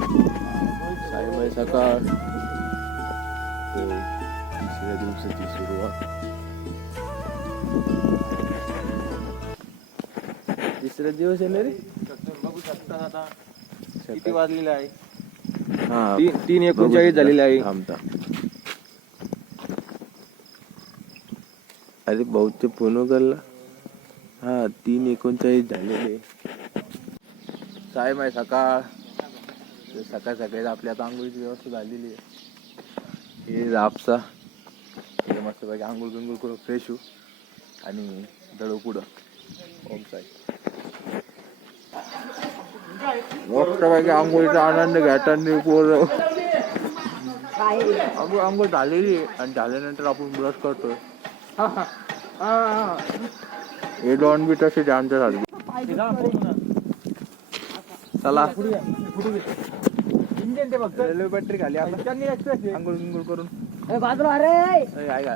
साईबाई सकाळ तिसऱ्या दिवसाची सुरुवात. तिसरा दिवस आहे ना रे. बघू शकता आता किती वाजलेला आहे. हा 3:39 झालेले आहे. थांबता. अरे बहुत फोन करला. हा 3:39 झालेले. साईबाई सकाळ सकाळ सकाळी आपल्या आता आंघोळीची व्यवस्था झालेली आहे. हे आपसा मस्त पैकी आंघोळ बिंघोळ करून फ्रेश होऊ आणि दळू पुढं. ओम साई. मस्त पैकी आंघोळीचा आनंद घेताना पोरं आंघोळ झालेली आहे आणि झाल्यानंतर आपण ब्रश करतोय. हे डॉन बी तसे आमच्यासाठी. चला रेल्वे पटरी खाली आंघोळ बिंघोळ करून बाजूला अरे ऐका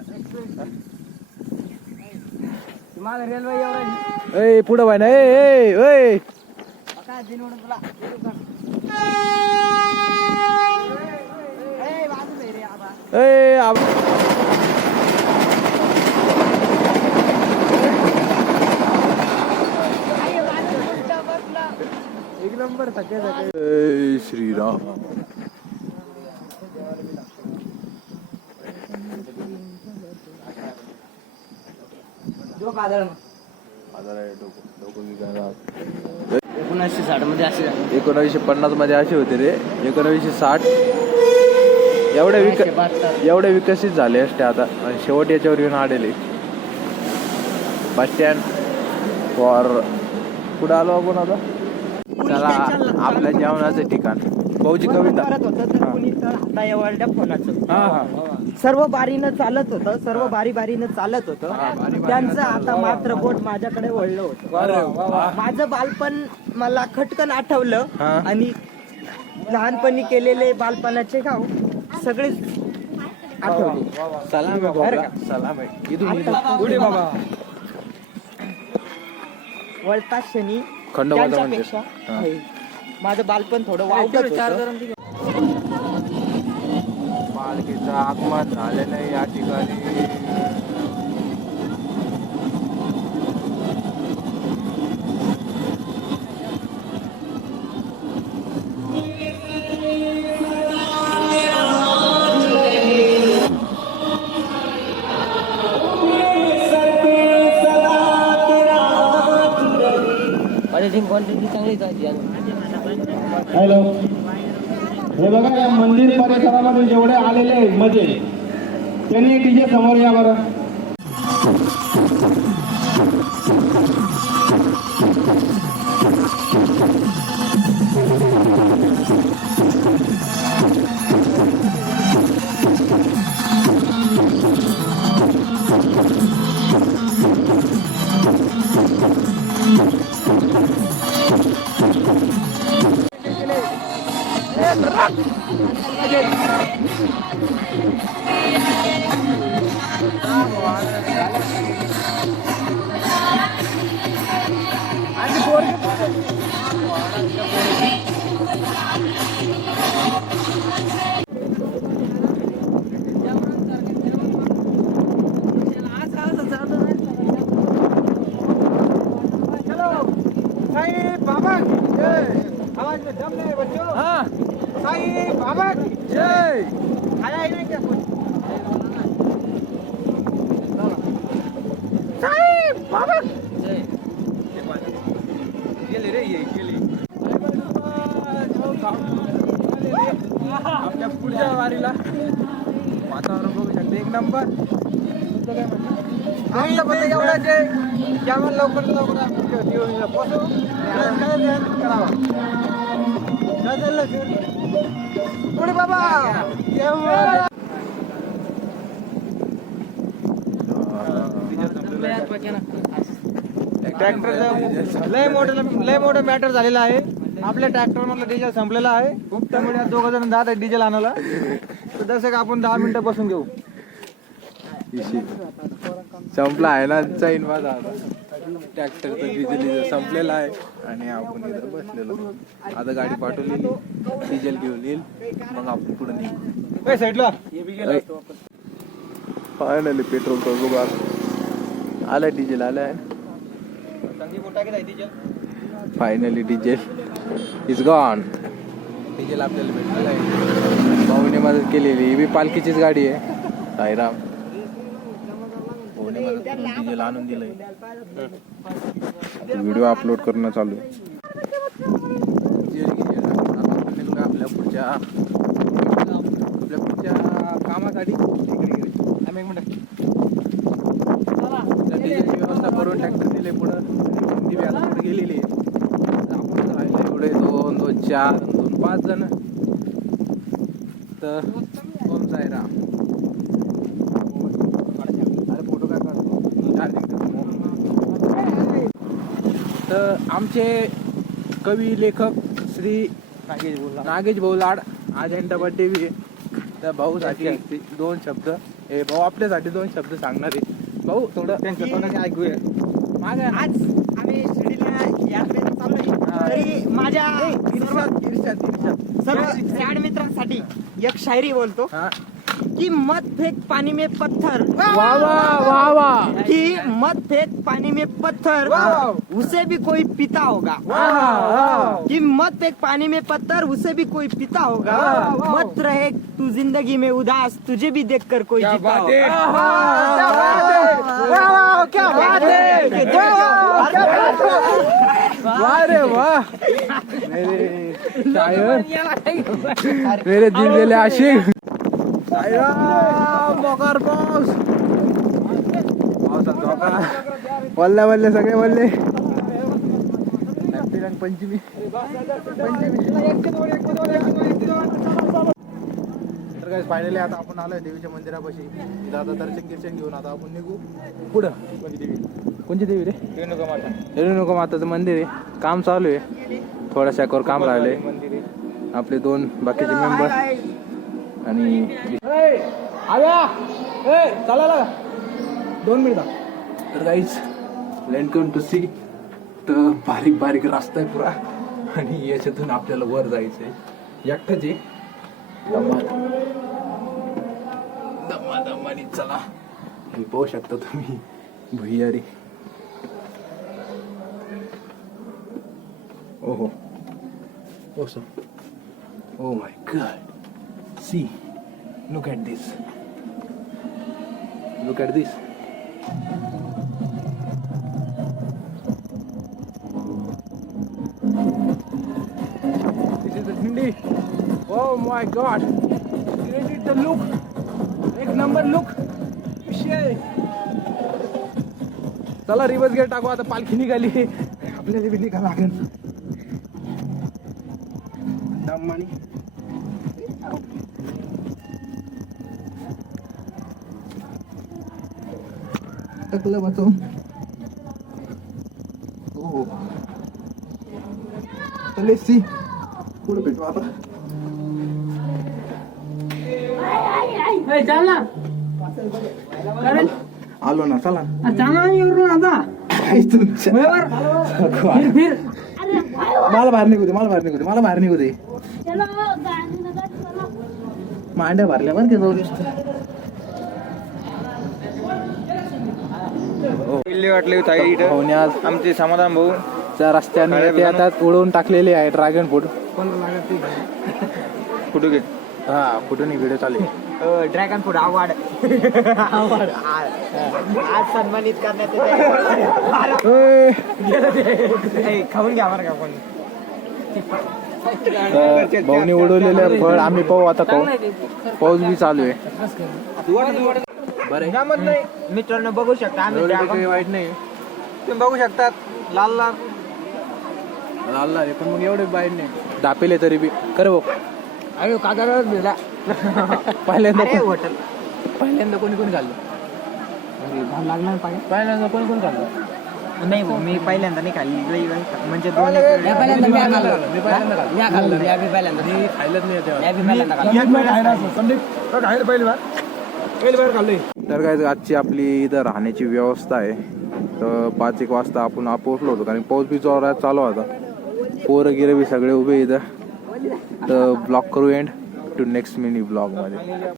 माझा रेल्वे एवढा ए पुढं बाय ना ए काय दिन म्हणून तुला बाजूला रे आबा एक नंबर सकाळी श्रीराम. एकोणीसशे 60 मध्ये असे 1950 मध्ये असे होते रे. 1960 एवढे विकसित झाले असते आता. आणि शेवट याच्यावर येऊन आलेले बस स्टँड फॉर. पुढे आलो आपण आता. चला आपल्या जेवणाचं ठिकाण. भाऊची कविता. सर्व बारीनं चालत होतं. सर्व बारीनं चालत होतं. त्यांचं आता मात्र बोट माझ्याकडे वळलं होतं. माझं बालपण मला खटकन आठवलं आणि लहानपणी केलेले बालपणाचे गाव सगळे आठवले. सलाम आहे इथून बाबा. वळता क्षणी खंडोबाचं त्यांच्यापेक्षा माझं बालपण थोडं वावगत होतं. पालखीचं आगमन झालेलं आहे या ठिकाणी. हॅलो, हे बघा या मंदिर परिसरामध्ये जेवढे आलेले मजे त्यांनी डीजे समोर या बरं. आपल्या पुढच्या वारीला वातावरण बघू शकते एक नंबर. लवकर पुढे बाबा. ट्रॅक्टरचं लय मोठं मॅटर झालेलं आहे. आपल्या ट्रॅक्टर मधलं डिझेल संपलेलं आहे. त्यामुळे 2 जण जात आहेत डिझेल आणायला. तर दर्शक आपण 10 मिनिटं बसून घेऊ. संपला आहे ना. चाईन माझा आता ट्रॅक्टरचं डिझेल संपलेलं आहे आणि आपण इथं बसलेलो. आता गाडी पाठवलेली, डिझेल घेऊन येईल, मग आपण पुढे निघू. साईडला फायनली पेट्रोल तो जुगार आलं, डिझेल आलं आहे. Finally diesel is gone. Diesel आपल्याला भेटलेलं आहे. भाऊने मदत केलेली. ही बी पालखीचीच गाडी आहे. साईराम भाऊने मदत करून डिझेल आणून दिलंय. व्हिडिओ अपलोड करणं चालू आहे. आपल्या पुढच्या कामासाठी आम्ही एक मिनिट डिझेलची व्यवस्था करून ट्रॅक्टर दिले पुढं. ती बी आता पुढे गेलेली आहे. आपण राहिले एवढे 2, 2, 4, 2, 5 जण. तर कोण जायरा अरे फोटो काय काढतो चार्जिंग. तर आमचे कवी लेखक श्री नागेश भाऊ लाड आज यांचा बर्थडे बी आहे. त्या भाऊसाठी 2 शब्द, हे भाऊ आपल्यासाठी 2 शब्द सांगणार आहे. भाऊ थोडं त्यांच्या तोंडाने ऐकूया. मागे आज आम्ही शिर्डीला यात्रेत चाललोय. तरी माझ्या सर्व सॅड मित्रांसाठी एक शायरी बोलतो हा. कि मत फेक पानी में पत्थर, वाह वाह वाह वाह. कि मत फेक पानी में पत्थर, उसे भी कोई पीता होगा. कि मत फेक पानी में पत्थर, उसे भी कोई पीता होगा. मत रहे तू जिंदगी में उदास, तुझे भी देखकर कोई जीता होगा. क्या बात है. वाह रे वाह. मेरे शायर, मेरे दिल दिले आशिक. मोकार पाऊस, पावसात धोका. वल्ले वल्ले सगळे वल्ले. पंचमी तर काय फायनली आता आपण आलोय देवीच्या मंदिरापाशी. इथं आता दर्शन घेऊन आता आपण निघू पुढं. कोणती देवी रे? रेणुका माताचं मंदिर आहे. काम चालू आहे. थोड्याशा कर काम राहिले. आपले 2 बाकीचे मेंबर आणि चला 2 मिनिटं. तर गाईज वेलकम टू सी. तर बारीक बारीक रस्ता आहे पुरा आणि याच्यातून आपल्याला वर जायचंय. एकटंच आहे. दमादमानी चला. हे पाहू शकता तुम्ही भुयारी. ओहो ओसो. Oh my God. See. Look at this. Look at this. This is the Hindi. Oh my God. Created the look. एक नंबर लुक. चला रिवर्स गेट टाकू. आता पालखी निघाली. आपल्याला बी निघा लागेल. दमानी टकलं वाचवून. हो चले सी पुढे भेटू आता. आलो ना. चला मला बाहेर निघू दे. मला बाहेर निघू दे. मांड्या भरल्या बरं जाऊ दिसत. किल्ले वाटले होते आज आमचे समाधान भाऊ त्या रस्त्याने ते आता उडवून टाकलेले आहे ड्रॅगन फ्रूट. कुठे घे. हा कुठून व्हिडिओ चालू आहे. ड्रॅगन फ्रूट अवॉर्ड आज सन्मानित करण्यात येते. खाऊन घ्या बरं का कोणी. भाऊनी उडवलेले फळ आम्ही पाहू आता. पाऊस बी चालू आहे. बरं मित्रांनो बघू शकता आम्ही काही वाईट नाही. तुम्ही बघू शकतात लाल लाल लाल आहे पण मग एवढे वाईट नाही. दापेले तरी बी कर भाऊ. अरे कागदावर भिजला. पहिल्यांदा हॉटेल कोणी खाल्लं. लागणार पाहिजे. पहिल्यांदा कोणी खाल्लं. नाही भाऊ मी पहिल्यांदा नाही खाल्ली. म्हणजे मी खाल्लंच नाही. तर काय आजची आपली इथं राहण्याची व्यवस्था आहे. तर 5-1 वाजता आपण पोहोचलो होतो, कारण पाऊस बी जोरात चालू होता. पोरं गिरं बी सगळे उभे इथं. तर ब्लॉग करू and to next mini blog मध्ये.